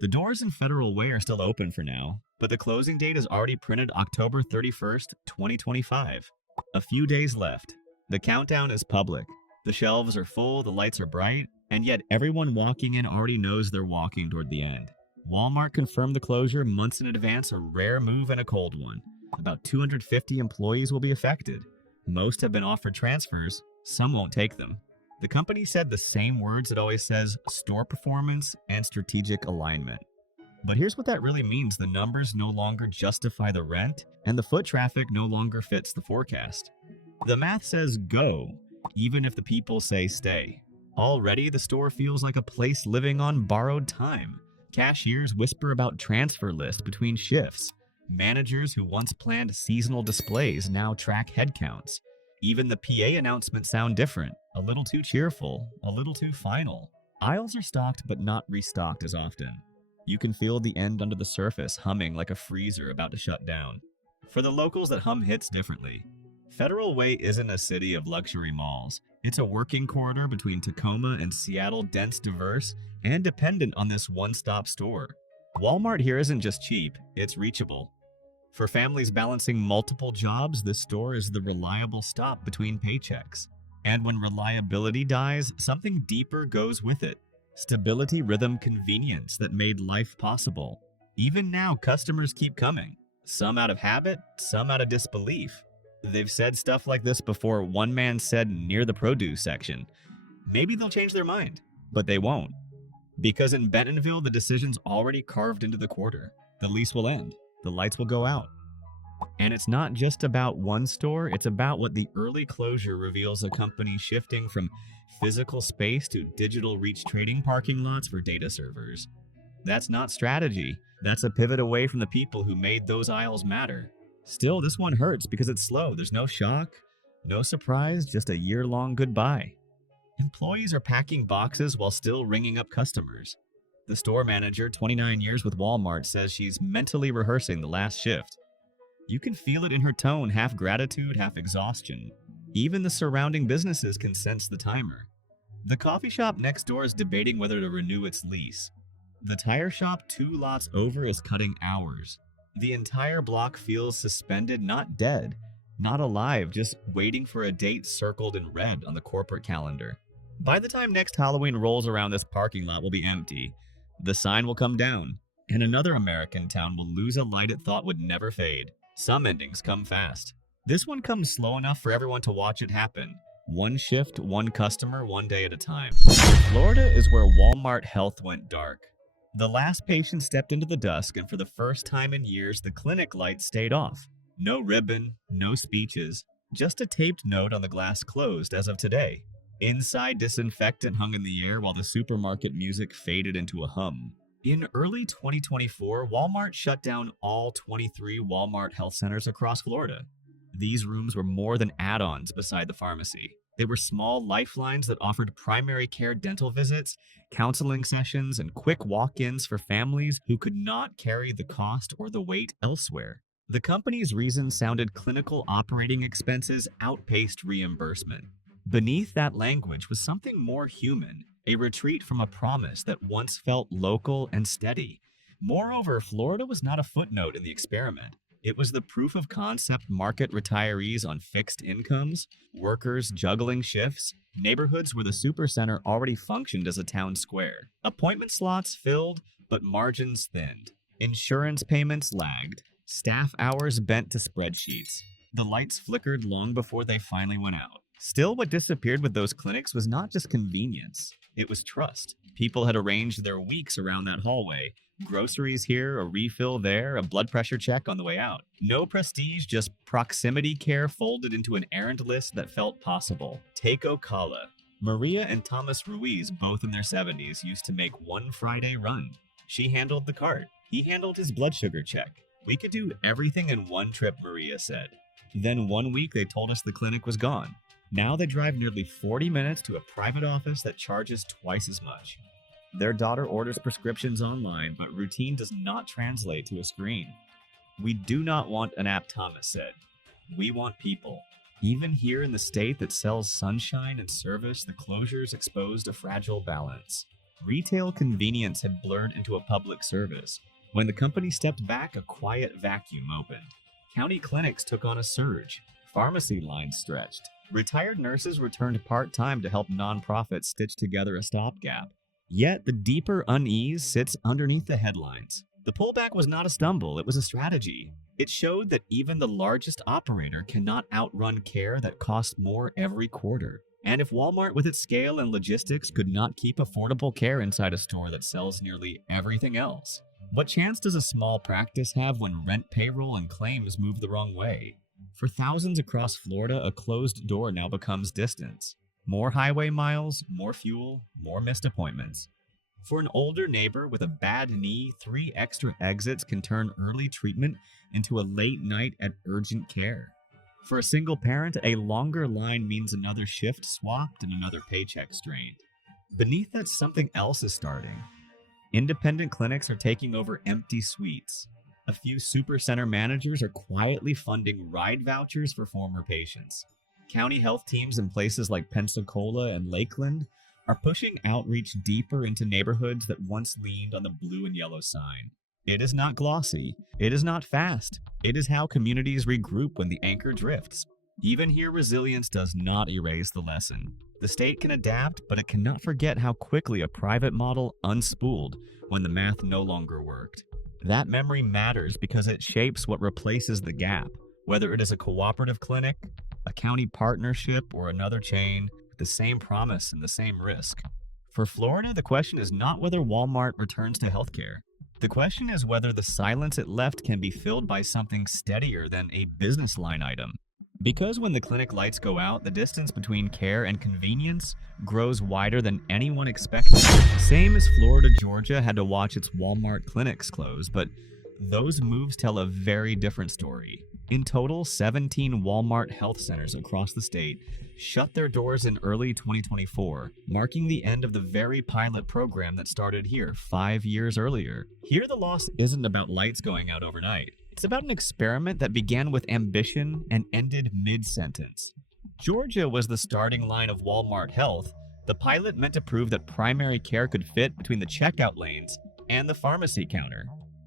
The doors in Federal Way are still open for now, but the closing date is already printed October 31st, 2025. A few days left. The countdown is public. The shelves are full, the lights are bright, and yet everyone walking in already knows they're walking toward the end. Walmart confirmed the closure months in advance, a rare move and a cold one. About 250 employees will be affected. Most have been offered transfers, some won't take them. The company said the same words it always says: store performance and strategic alignment. But here's what that really means: the numbers no longer justify the rent, and the foot traffic no longer fits the forecast. The math says go, even if the people say stay. Already, the store feels like a place living on borrowed time. Cashiers whisper about transfer lists between shifts. Managers who once planned seasonal displays now track headcounts. Even the PA announcements sound different, a little too cheerful, a little too final. Aisles are stocked but not restocked as often. You can feel the end under the surface humming like a freezer about to shut down. For the locals, that hum hits differently. Federal Way isn't a city of luxury malls. It's a working corridor between Tacoma and Seattle, dense, diverse, and dependent on this one-stop store. Walmart here isn't just cheap, it's reachable. For families balancing multiple jobs, this store is the reliable stop between paychecks. And when reliability dies, something deeper goes with it. Stability, rhythm, convenience that made life possible. Even now, customers keep coming. Some out of habit, some out of disbelief. They've said stuff like this before. One man said near the produce section, maybe they'll change their mind, but they won't. Because in Bentonville, the decision's already carved into the quarter. The lease will end. The lights will go out. And it's not just about one store, it's about what the early closure reveals: a company shifting from physical space to digital reach trading parking lots for data servers. That's not strategy. That's a pivot away from the people who made those aisles matter. Still, this one hurts because it's slow. There's no shock, no surprise, just a year-long goodbye. Employees are packing boxes while still ringing up customers. The store manager, 29 years with Walmart, says she's mentally rehearsing the last shift. You can feel it in her tone, half gratitude, half exhaustion. Even the surrounding businesses can sense the timer. The coffee shop next door is debating whether to renew its lease. The tire shop 2 lots over is cutting hours. The entire block feels suspended, not dead, not alive, just waiting for a date circled in red on the corporate calendar. By the time next Halloween rolls around, this parking lot will be empty. The sign will come down, and another American town will lose a light it thought would never fade. Some endings come fast. This one comes slow enough for everyone to watch it happen. One shift, one customer, one day at a time. Florida is where Walmart Health went dark. The last patient stepped into the dusk, and for the first time in years, the clinic light stayed off. No ribbon, no speeches, just a taped note on the glass: closed as of today. Inside, disinfectant hung in the air while the supermarket music faded into a hum. In early 2024, Walmart shut down all 23 Walmart health centers across Florida. These rooms were more than add-ons beside the pharmacy. They were small lifelines that offered primary care dental visits, counseling sessions, and quick walk-ins for families who could not carry the cost or the weight elsewhere. The company's reason sounded: clinical operating expenses outpaced reimbursement. Beneath that language was something more human, a retreat from a promise that once felt local and steady. Moreover, Florida was not a footnote in the experiment. It was the proof of concept: market retirees on fixed incomes, workers juggling shifts, neighborhoods where the supercenter already functioned as a town square. Appointment slots filled, but margins thinned. Insurance payments lagged. Staff hours bent to spreadsheets. The lights flickered long before they finally went out. Still, what disappeared with those clinics was not just convenience. It was trust. People had arranged their weeks around that hallway. Groceries here, a refill there, a blood pressure check on the way out. No prestige, just proximity care folded into an errand list that felt possible. Take Ocala. Maria and Thomas Ruiz, both in their 70s, used to make one Friday run. She handled the cart. He handled his blood sugar check. We could do everything in one trip, Maria said. Then one week they told us the clinic was gone. Now they drive nearly 40 minutes to a private office that charges twice as much. Their daughter orders prescriptions online, but routine does not translate to a screen. We do not want an app, Thomas said. We want people. Even here in the state that sells sunshine and service, the closures exposed a fragile balance. Retail convenience had blurred into a public service. When the company stepped back, a quiet vacuum opened. County clinics took on a surge. Pharmacy lines stretched. Retired nurses returned part-time to help nonprofits stitch together a stopgap. Yet the deeper unease sits underneath the headlines. The pullback was not a stumble, it was a strategy. It showed that even the largest operator cannot outrun care that costs more every quarter. And if Walmart, with its scale and logistics, could not keep affordable care inside a store that sells nearly everything else, what chance does a small practice have when rent, payroll, and claims move the wrong way? For thousands across Florida, a closed door now becomes distance. More highway miles, more fuel, more missed appointments. For an older neighbor with a bad knee, 3 extra exits can turn early treatment into a late night at urgent care. For a single parent, a longer line means another shift swapped and another paycheck strained. Beneath that, something else is starting. Independent clinics are taking over empty suites. A few supercenter managers are quietly funding ride vouchers for former patients. County health teams in places like Pensacola and Lakeland are pushing outreach deeper into neighborhoods that once leaned on the blue and yellow sign. It is not glossy. It is not fast. It is how communities regroup when the anchor drifts. Even here, resilience does not erase the lesson. The state can adapt, but it cannot forget how quickly a private model unspooled when the math no longer worked. That memory matters because it shapes what replaces the gap, whether it is a cooperative clinic, a county partnership, or another chain, the same promise and the same risk. For Florida, the question is not whether Walmart returns to healthcare. The question is whether the silence it left can be filled by something steadier than a business line item. Because when the clinic lights go out, the distance between care and convenience grows wider than anyone expected. Same as Florida, Georgia had to watch its Walmart clinics close, but those moves tell a very different story. In total, 17 Walmart health centers across the state shut their doors in early 2024, marking the end of the very pilot program that started here 5 years earlier. Here, the loss isn't about lights going out overnight. It's about an experiment that began with ambition and ended mid-sentence. Georgia was the starting line of Walmart Health. The pilot meant to prove that primary care could fit between the checkout lanes and the pharmacy counter.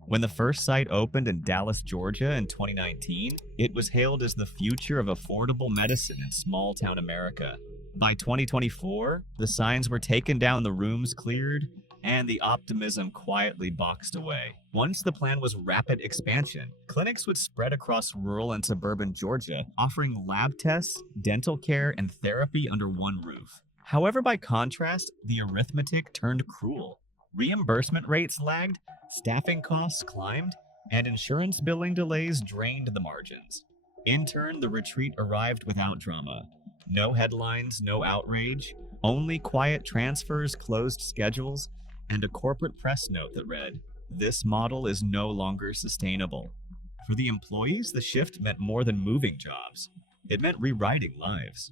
When the first site opened in Dallas, Georgia in 2019, it was hailed as the future of affordable medicine in small-town America. By 2024, the signs were taken down, the rooms cleared, and the optimism quietly boxed away. Once the plan was rapid expansion, clinics would spread across rural and suburban Georgia, offering lab tests, dental care, and therapy under one roof. However, by contrast, the arithmetic turned cruel. Reimbursement rates lagged, staffing costs climbed, and insurance billing delays drained the margins. In turn, the retreat arrived without drama. No headlines, no outrage, only quiet transfers, closed schedules, and a corporate press note that read, "This model is no longer sustainable." For the employees, the shift meant more than moving jobs. It meant rewriting lives.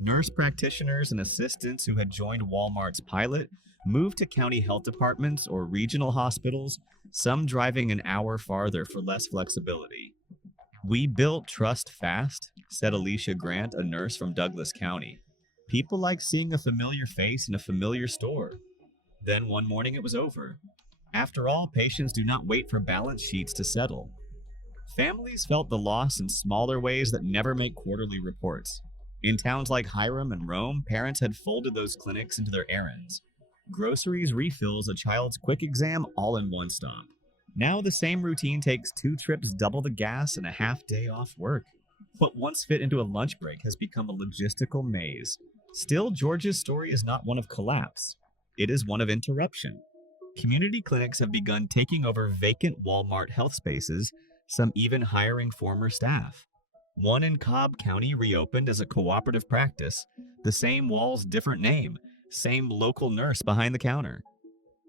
Nurse practitioners and assistants who had joined Walmart's pilot moved to county health departments or regional hospitals, some driving an hour farther for less flexibility. "We built trust fast," said Alicia Grant, a nurse from Douglas County. "People like seeing a familiar face in a familiar store." Then one morning it was over. After all, patients do not wait for balance sheets to settle. Families felt the loss in smaller ways that never make quarterly reports. In towns like Hiram and Rome, parents had folded those clinics into their errands. Groceries, refills, a child's quick exam, all in one stop. Now the same routine takes 2 trips, double the gas, and a half day off work. What once fit into a lunch break has become a logistical maze. Still, Georgia's story is not one of collapse. It is one of interruption. Community clinics have begun taking over vacant Walmart health spaces, some even hiring former staff. One in Cobb County reopened as a cooperative practice. The same walls, different name. Same local nurse behind the counter.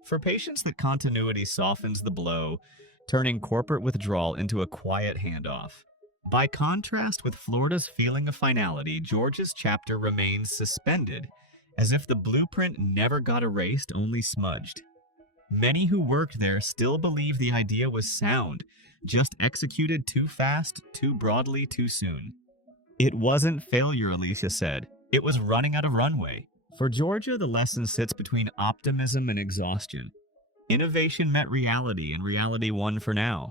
For patients, that continuity softens the blow, turning corporate withdrawal into a quiet handoff. By contrast with Florida's feeling of finality, Georgia's chapter remains suspended, as if the blueprint never got erased, only smudged. Many who worked there still believe the idea was sound, just executed too fast, too broadly, too soon. It wasn't failure, Alicia said. It was running out of runway. For Georgia, the lesson sits between optimism and exhaustion. Innovation met reality, and reality won for now.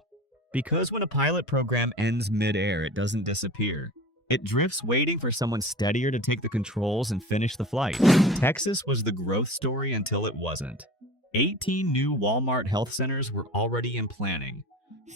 Because when a pilot program ends midair, it doesn't disappear. It drifts waiting for someone steadier to take the controls and finish the flight. Texas was the growth story until it wasn't. 18 new Walmart health centers were already in planning.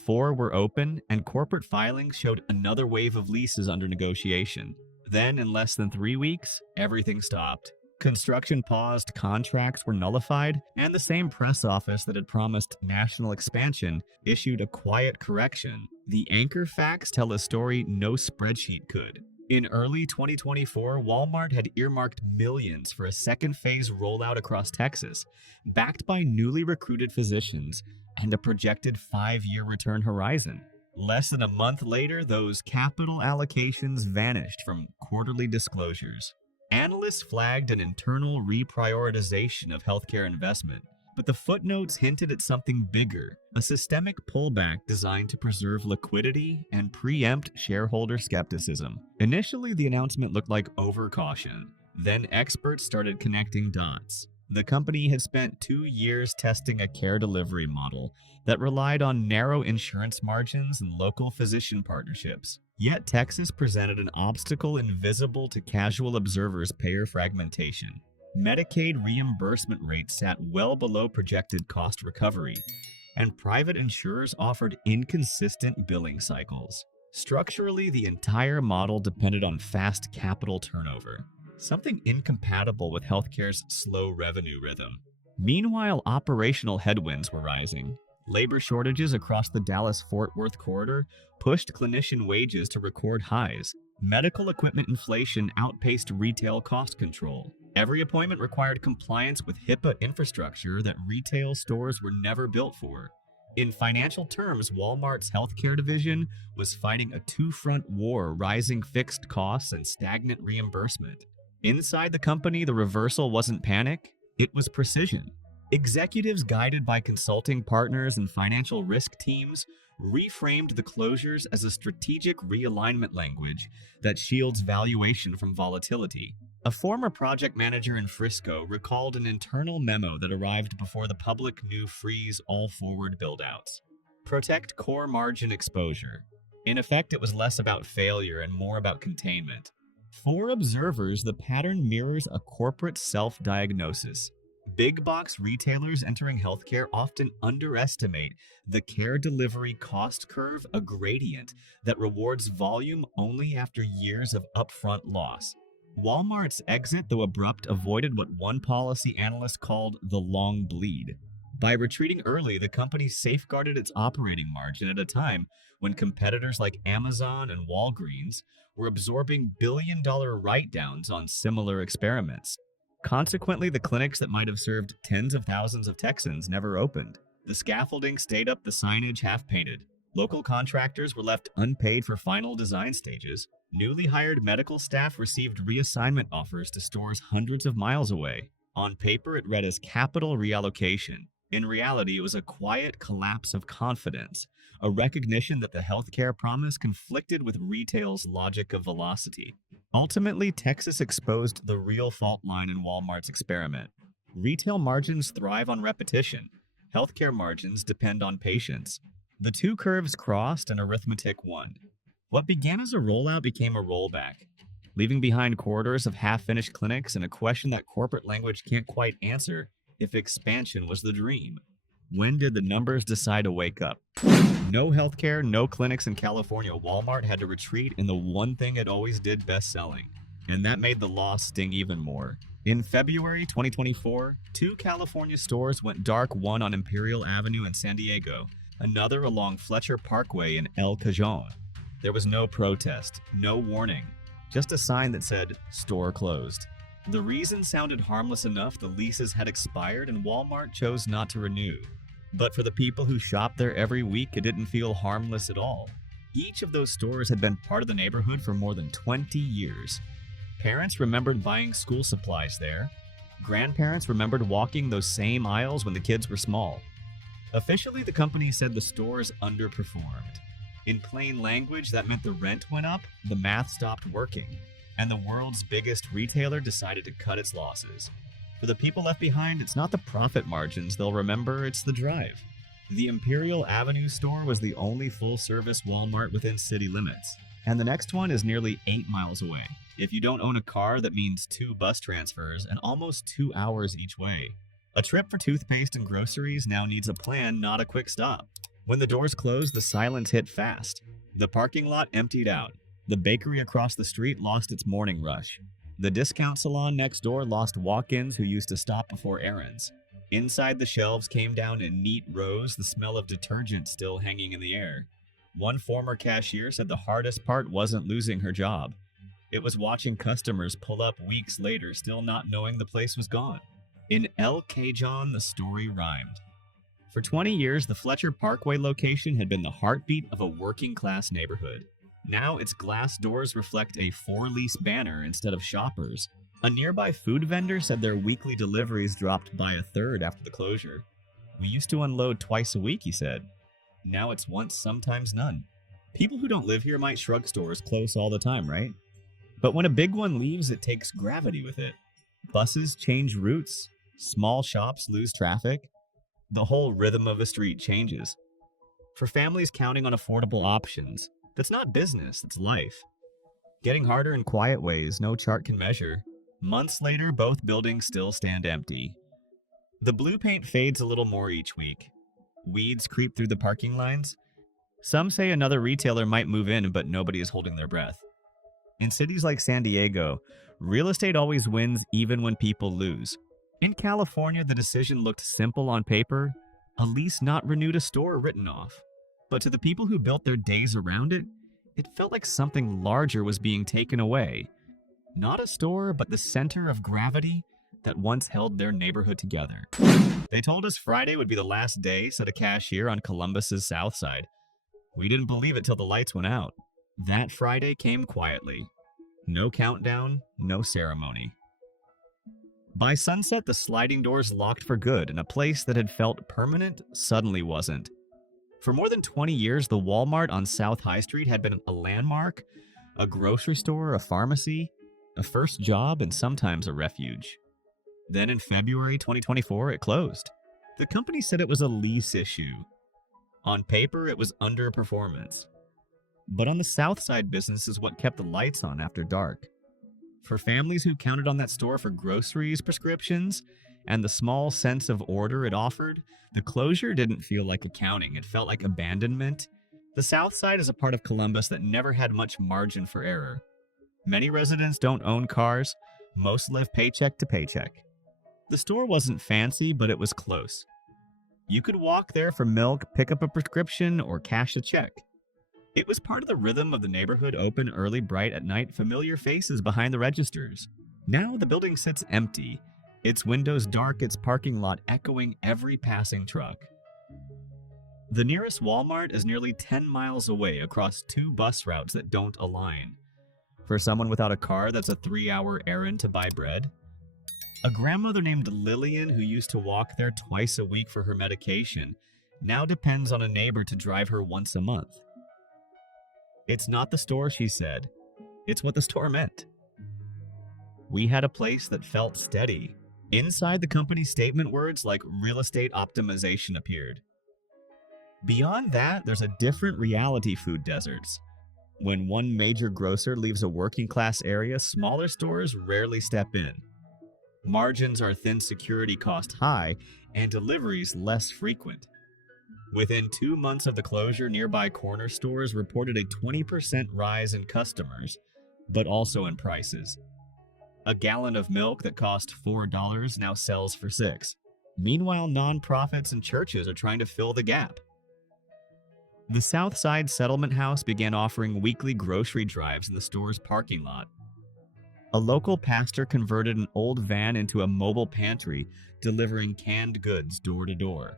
4 were open, and corporate filings showed another wave of leases under negotiation. Then, in less than 3 weeks, everything stopped. Construction paused, contracts were nullified, and the same press office that had promised national expansion issued a quiet correction. The anchor facts tell a story no spreadsheet could. In early 2024, Walmart had earmarked millions for a second phase rollout across Texas, backed by newly recruited physicians and a projected 5-year return horizon. Less than a month later, those capital allocations vanished from quarterly disclosures. Analysts flagged an internal reprioritization of healthcare investment, but the footnotes hinted at something bigger, a systemic pullback designed to preserve liquidity and preempt shareholder skepticism. Initially, the announcement looked like overcaution. Then experts started connecting dots. The company had spent 2 years testing a care delivery model that relied on narrow insurance margins and local physician partnerships. Yet Texas presented an obstacle invisible to casual observers: payer fragmentation. Medicaid reimbursement rates sat well below projected cost recovery, and private insurers offered inconsistent billing cycles. Structurally, the entire model depended on fast capital turnover, something incompatible with healthcare's slow revenue rhythm. Meanwhile, operational headwinds were rising. Labor shortages across the Dallas-Fort Worth corridor pushed clinician wages to record highs. Medical equipment inflation outpaced retail cost control. Every appointment required compliance with HIPAA infrastructure that retail stores were never built for. In financial terms, Walmart's healthcare division was fighting a two-front war: rising fixed costs and stagnant reimbursement. Inside the company, the reversal wasn't panic, it was precision. Executives guided by consulting partners and financial risk teams reframed the closures as a strategic realignment language that shields valuation from volatility. A former project manager in Frisco recalled an internal memo that arrived before the public knew: freeze all forward buildouts. Protect core margin exposure. In effect, it was less about failure and more about containment. For observers, the pattern mirrors a corporate self-diagnosis. Big box retailers entering healthcare often underestimate the care delivery cost curve, a gradient that rewards volume only after years of upfront loss. Walmart's exit, though abrupt, avoided what one policy analyst called the long bleed. By retreating early, the company safeguarded its operating margin at a time when competitors like Amazon and Walgreens were absorbing billion-dollar write-downs on similar experiments. Consequently, the clinics that might have served tens of thousands of Texans never opened. The scaffolding stayed up, the signage half-painted. Local contractors were left unpaid for final design stages. Newly hired medical staff received reassignment offers to stores hundreds of miles away. On paper, it read as capital reallocation. In reality, it was a quiet collapse of confidence, a recognition that the healthcare promise conflicted with retail's logic of velocity. Ultimately, Texas exposed the real fault line in Walmart's experiment. Retail margins thrive on repetition. Healthcare margins depend on patience. The two curves crossed and arithmetic won. What began as a rollout became a rollback, leaving behind corridors of half-finished clinics and a question that corporate language can't quite answer: if expansion was the dream. When did the numbers decide to wake up? No healthcare, no clinics in California. Walmart had to retreat in the one thing it always did best selling, and that made the loss sting even more. In February 2024, 2 California stores went dark, one on Imperial Avenue in San Diego, another along Fletcher Parkway in El Cajon. There was no protest, no warning, just a sign that said, "Store closed." The reason sounded harmless enough: the leases had expired and Walmart chose not to renew. But for the people who shop there every week, it didn't feel harmless at all. Each of those stores had been part of the neighborhood for more than 20 years. Parents remembered buying school supplies there. Grandparents remembered walking those same aisles when the kids were small. Officially, the company said the stores underperformed. In plain language, that meant the rent went up, the math stopped working. and the world's biggest retailer decided to cut its losses. For the people left behind, it's not the profit margins they'll remember, it's the drive. The Imperial Avenue store was the only full-service Walmart within city limits, and the next one is nearly 8 miles away. If you don't own a car, that means 2 bus transfers and almost 2 hours each way. A trip for toothpaste and groceries now needs a plan, not a quick stop. When the doors closed, the silence hit fast. The parking lot emptied out. The bakery across the street lost its morning rush. The discount salon next door lost walk-ins who used to stop before errands. Inside, the shelves came down in neat rows, the smell of detergent still hanging in the air. One former cashier said the hardest part wasn't losing her job. It was watching customers pull up weeks later, still not knowing the place was gone. In El Cajon, the story rhymed. For 20 years, the Fletcher Parkway location had been the heartbeat of a working-class neighborhood. Now its glass doors reflect a for-lease banner instead of shoppers. A nearby food vendor said their weekly deliveries dropped by a third after the closure. "We used to unload twice a week," he said. "Now it's once, sometimes none." People who don't live here might shrug stores close all the time, right? But when a big one leaves, it takes gravity with it. Buses change routes, small shops lose traffic. The whole rhythm of a street changes. For families counting on affordable options, that's not business, it's life. Getting harder in quiet ways no chart can measure. Months later, both buildings still stand empty. The blue paint fades a little more each week. Weeds creep through the parking lines. Some say another retailer might move in, but nobody is holding their breath. In cities like San Diego, real estate always wins even when people lose. In California, the decision looked simple on paper: a lease not renewed, a store written off. But to the people who built their days around it, it felt like something larger was being taken away. Not a store, but the center of gravity that once held their neighborhood together. "They told us Friday would be the last day," said a cashier on Columbus's south side. "We didn't believe it till the lights went out." That Friday came quietly. No countdown, no ceremony. By sunset, the sliding doors locked for good, and a place that had felt permanent suddenly wasn't. For more than 20 years, the Walmart on South High Street had been a landmark, a grocery store, a pharmacy, a first job, and sometimes a refuge. Then in February 2024, it closed. The company said it was a lease issue. On paper, it was underperformance. But on the South Side, business is what kept the lights on after dark. For families who counted on that store for groceries, prescriptions, and the small sense of order it offered, the closure didn't feel like accounting. It felt like abandonment. The South Side is a part of Columbus that never had much margin for error. Many residents don't own cars. Most live paycheck to paycheck. The store wasn't fancy, but it was close. You could walk there for milk, pick up a prescription, or cash a check. It was part of the rhythm of the neighborhood, open early, bright at night, familiar faces behind the registers. Now the building sits empty, its windows dark, its parking lot echoing every passing truck. The nearest Walmart is nearly 10 miles away across 2 bus routes that don't align. For someone without a car, that's a 3-hour errand to buy bread. A grandmother named Lillian, who used to walk there twice a week for her medication, now depends on a neighbor to drive her once a month. "It's not the store," she said. "It's what the store meant." We had a place that felt steady. Inside the company's statement, words like real estate optimization appeared. Beyond that, there's a different reality: food deserts. When one major grocer leaves a working-class area, smaller stores rarely step in. Margins are thin, security cost high, and deliveries less frequent. Within 2 months of the closure, nearby corner stores reported a 20% rise in customers, but also in prices. A gallon of milk that cost $4 now sells for $6. Meanwhile, nonprofits and churches are trying to fill the gap. The South Side Settlement House began offering weekly grocery drives in the store's parking lot. A local pastor converted an old van into a mobile pantry, delivering canned goods door to door.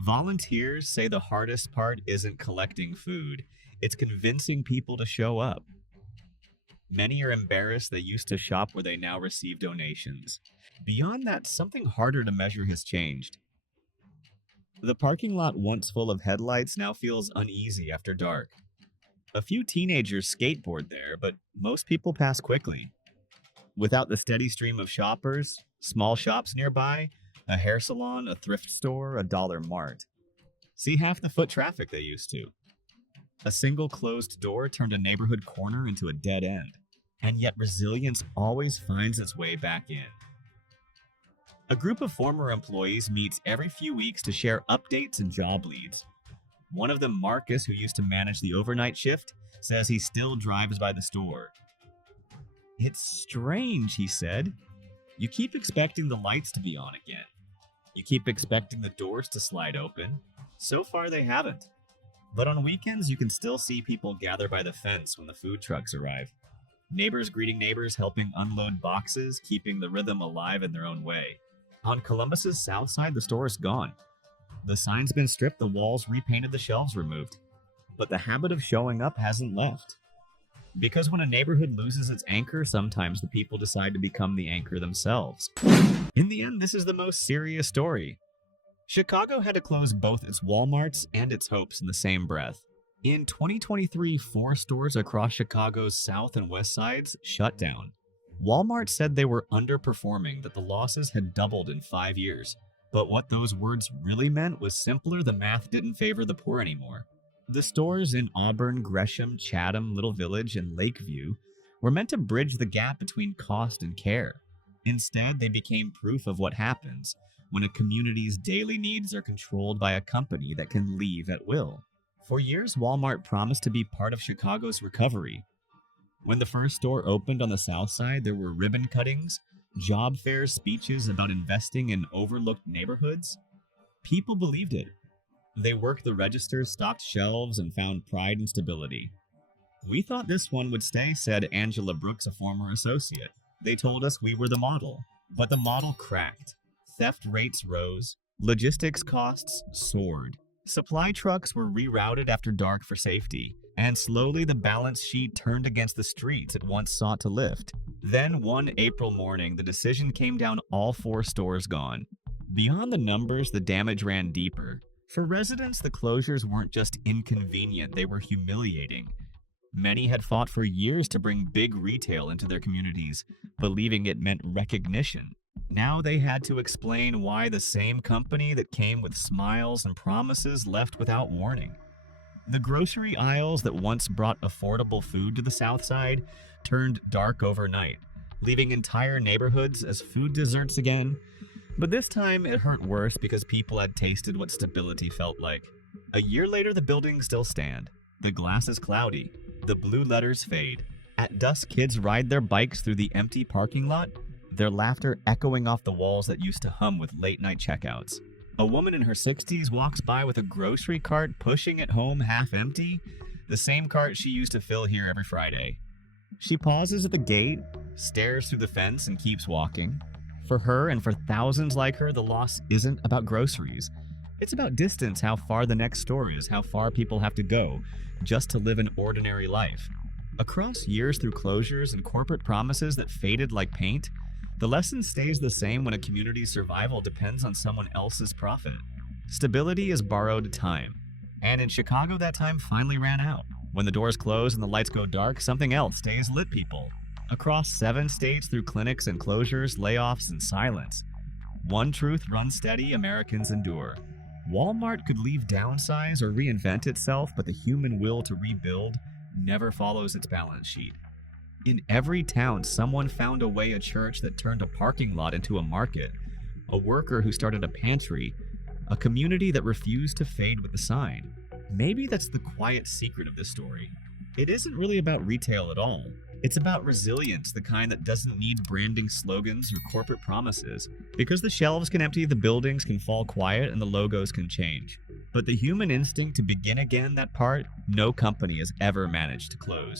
Volunteers say the hardest part isn't collecting food, it's convincing people to show up. Many are embarrassed they used to shop where they now receive donations. Beyond that, something harder to measure has changed. The parking lot, once full of headlights, now feels uneasy after dark. A few teenagers skateboard there, but most people pass quickly. Without the steady stream of shoppers, small shops nearby, a hair salon, a thrift store, a dollar mart. See half the foot traffic they used to. A single closed door turned a neighborhood corner into a dead end, and yet resilience always finds its way back in. A group of former employees meets every few weeks to share updates and job leads. One of them, Marcus, who used to manage the overnight shift, says he still drives by the store. "It's strange," he said. "You keep expecting the lights to be on again. You keep expecting the doors to slide open. So far, they haven't. But on weekends, you can still see people gather by the fence when the food trucks arrive. Neighbors greeting neighbors, helping unload boxes, keeping the rhythm alive in their own way. On Columbus's south side, the store is gone. The sign's been stripped, the walls repainted, the shelves removed. But the habit of showing up hasn't left. Because when a neighborhood loses its anchor, sometimes the people decide to become the anchor themselves. In the end, this is the most serious story. Chicago had to close both its Walmarts and its hopes in the same breath. In 2023, 4 stores across Chicago's south and west sides shut down. Walmart said they were underperforming, that the losses had doubled in 5 years. But what those words really meant was simpler: the math didn't favor the poor anymore. The stores in Auburn, Gresham, Chatham, Little Village, and Lakeview were meant to bridge the gap between cost and care. Instead, they became proof of what happens when a community's daily needs are controlled by a company that can leave at will. For years, Walmart promised to be part of Chicago's recovery. When the first store opened on the south side, there were ribbon cuttings, job fairs, speeches about investing in overlooked neighborhoods. People believed it. They worked the registers, stocked shelves, and found pride in stability. "We thought this one would stay," said Angela Brooks, a former associate. "They told us we were the model." But the model cracked. Theft rates rose. Logistics costs soared. Supply trucks were rerouted after dark for safety. And slowly the balance sheet turned against the streets it once sought to lift. Then one April morning, the decision came down: all 4 stores gone. Beyond the numbers, the damage ran deeper. For residents, the closures weren't just inconvenient, they were humiliating. Many had fought for years to bring big retail into their communities, believing it meant recognition. Now they had to explain why the same company that came with smiles and promises left without warning. The grocery aisles that once brought affordable food to the South Side turned dark overnight, leaving entire neighborhoods as food deserts again. But this time it hurt worse because people had tasted what stability felt like. A year later, the buildings still stand. The glass is cloudy. The blue letters fade. At dusk, kids ride their bikes through the empty parking lot, their laughter echoing off the walls that used to hum with late-night checkouts. A woman in her 60s walks by with a grocery cart, pushing it home half empty, the same cart she used to fill here every Friday. She pauses at the gate, stares through the fence, and keeps walking. For her and for thousands like her, the loss isn't about groceries. It's about distance, how far the next store is, how far people have to go just to live an ordinary life. Across years, through closures and corporate promises that faded like paint, the lesson stays the same when a community's survival depends on someone else's profit. Stability is borrowed time. And in Chicago, that time finally ran out. When the doors close and the lights go dark, something else stays lit, people. Across 7 states, through clinics and closures, layoffs, and silence, one truth runs steady: Americans endure. Walmart could leave, downsize, or reinvent itself, but the human will to rebuild never follows its balance sheet. In every town, someone found a way: a church that turned a parking lot into a market, a worker who started a pantry, a community that refused to fade with the sign. Maybe that's the quiet secret of this story. It isn't really about retail at all. It's about resilience, the kind that doesn't need branding slogans or corporate promises. Because the shelves can empty, the buildings can fall quiet, and the logos can change. But the human instinct to begin again, that part, no company has ever managed to close.